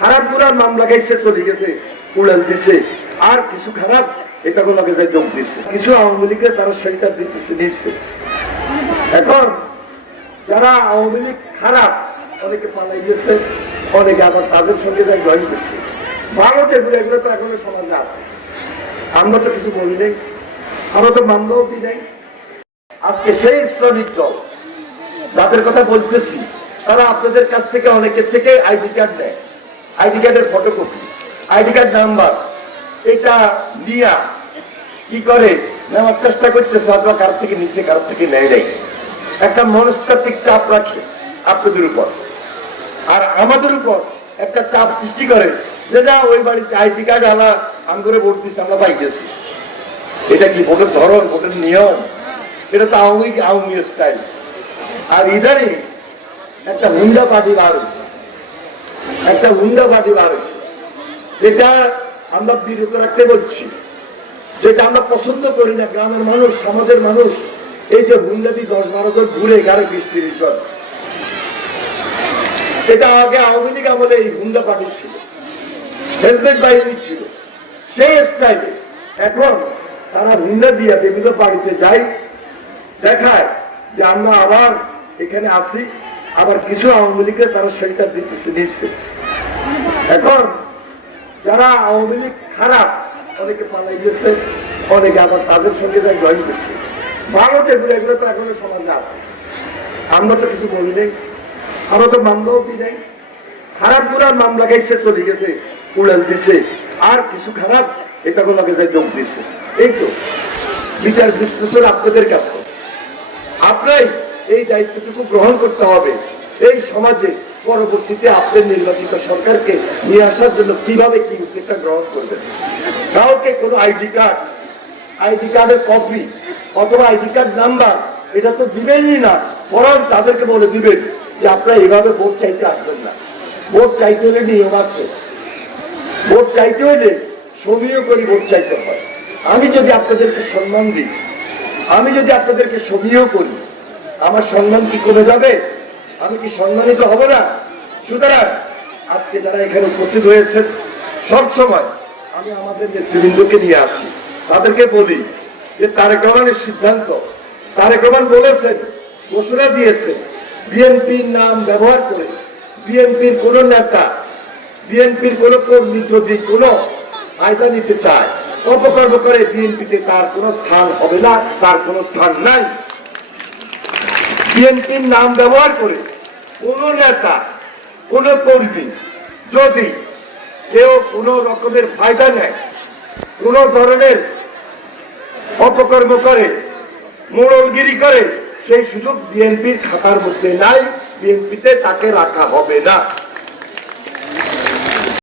খারাপ গুলার মামলা গাইছে, চলে গেছে, উড়াল দিছে। আর কিছু খারাপ এটা কোনো যোগ দিচ্ছে, কিছু আওয়ামী লীগের তারা সেন্টার দিতেছে নিচ্ছে। এখন যারা আওয়ামী লীগ খারাপ, অনেকে পালাই গেছে, অনেকে আবার তাদের সঙ্গে যাই জয়েন করছে। ভালো যেগুলো এগুলো তো এখনো সমাজে আছে, আমরা তো কিছু বলি নাই, আমরা তো মামলাও দিই নাই। আজকে সেই শ্রমিক দল যাদের কথা বলতেছি, তারা আপনাদের কাছ থেকে অনেকের থেকে আইডি কার্ড নেয়, আইডি কার্ডের ফটোকপি, আইডি কার্ড নাম্বার, এটা নিয়ে কি করে নেওয়ার চেষ্টা করতেছে, অথবা কার থেকে নিচে, কার থেকে নেয় নাই। একটা মনস্তাত্ত্বিক চাপ রাখে আপনাদের উপর, আর আমাদের উপর একটা চাপ সৃষ্টি করে যে না, ওই বাড়িতে আইডি কার্ড আলা আম করে ভোট দিচ্ছে, আমরা পাই গেছি। এটা কি ভোটের ধরন, ভোটের নিয়ম? এটা তো আওয়ামী স্টাইল। আর ইদানিং একটা হুন্ডা পার্টি বার হচ্ছে, একটা হুন্ডা পার্টি বার হচ্ছে, যেটা আমরা বিরত রাখতে বলছি, যেটা আমরা পছন্দ করি না। গ্রামের মানুষ, সমাজের মানুষ এই যে হুন্ডা দিয়ে 10-12 জন ঘুরে 11-20-30 জন, এটা আগে আওয়ামী লীগ আমলে এই হুন্ডা পার্টি ছিল, হেলমেট বাহিনী ছিল, সেই স্টাইলে এখন তারা হুন্ডা দিয়ে বিভিন্ন বাড়িতে যায়, দেখায় যে আমরা আবার এখানে আসি। আবার কিছু আওয়ামী লীগের তারা সেন্টার দিতেছে নিচ্ছে। এখন যারা আওয়ামী লীগ খারাপ, অনেকে পালাই গেছে, অনেকে আবার তাদের সঙ্গে যাই জয়েন করছে। ভালো যেগুলো এগুলো তো এখনো সমাজে আছে, আমরা তো কিছু বলি নাই, আমরা তো মামলাও দিই নাই। খারাপ গুলার মামলা গাইছে, চলে গেছে, উড়াল দিছে। আর কিছু খারাপ এটা কোনো যোগ দিচ্ছে। এই তো বিচার বিশ্লেষণ আপনাদের কাছে, আপনাই এই দায়িত্বটুকু গ্রহণ করতে হবে। এই সমাজে পরবর্তীতে আপনার নির্বাচিত সরকারকে নিয়ে আসার জন্য কিভাবে কি উদ্যোগটা গ্রহণ করবেন। কাউকে কোনো আইডি কার্ডের কপি অথবা আইডি কার্ড নাম্বার এটা তো দিবেনই না, বরং তাদেরকে বলে দিবেন যে আপনারা এইভাবে ভোট চাইতে আসবেন না। ভোট চাইতে হলে নিয়ম আছে, ভোট চাইতে হলে সমীহ করে ভোট চাইতে হয়। আমি যদি আপনাদেরকে সম্মান দিই, আমি যদি আপনাদেরকে সমীহ করি, আমার সম্মান কি কমে যাবে? আমি কি সম্মানিত হব না? সুতরাং আজকে যারা এখানে উপস্থিত হয়েছেন, সব সময় আমি আমাদের নেতৃবৃন্দকে নিয়ে আসি, তাদেরকে বলি যে তারেক রহমানের সিদ্ধান্ত, তারেক রহমান বলেছেন, ঘোষণা দিয়েছেন, বিএনপির নাম ব্যবহার করে বিএনপির কোন নেতা, বিএনপির কোন কর্মী যদি কোন ফায়দা নিতে চায়, অপকর্ম করে, বিএনপিতে তার কোন স্থান হবে না, তার কোন স্থান নাই। বিএনপির নাম ব্যবহার করে কোন নেতা, কোন কর্মী যদি কেউ কোন রকমের ফায়দা নেয়, কোন ধরনের অপকর্ম করে, মোড়লগিরি করে, সেই সুযোগ বিএনপির খাতার মধ্যে নাই, বিএনপিতে তাকে রাখা হবে না।